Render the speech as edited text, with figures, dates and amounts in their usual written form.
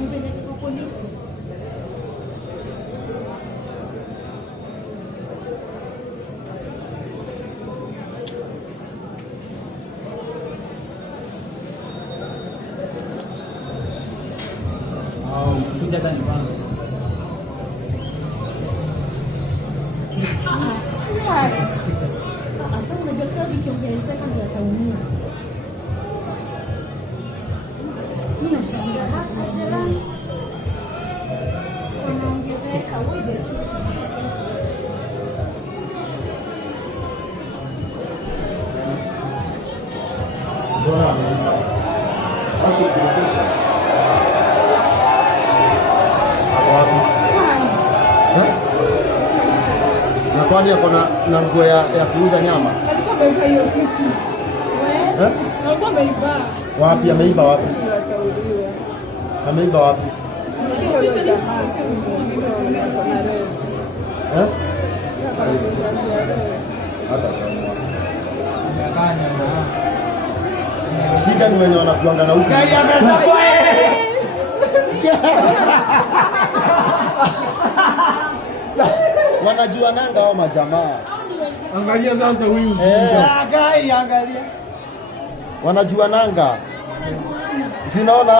wampeleke kwa polisi. Kuja ndani bwana. Sasa unajua kiongezeka ndio ataumia. Mimi nashangaa hapa Zelani. Wanaongezeka wewe. Bora basi kurekesha. Na kwani yako na nguo ya kuuza nyama? Alikuwa amevaa hiyo kitu. Wewe? Alikuwa amevaa. Wapi ameiba wapi? Ameiba wapi? Hata chama. Shida ni wenye wanakuanga na huko. Wanajua nanga hao majamaa. Angalia sasa huyu. Gai angalia. Wanajua nanga. Zinaona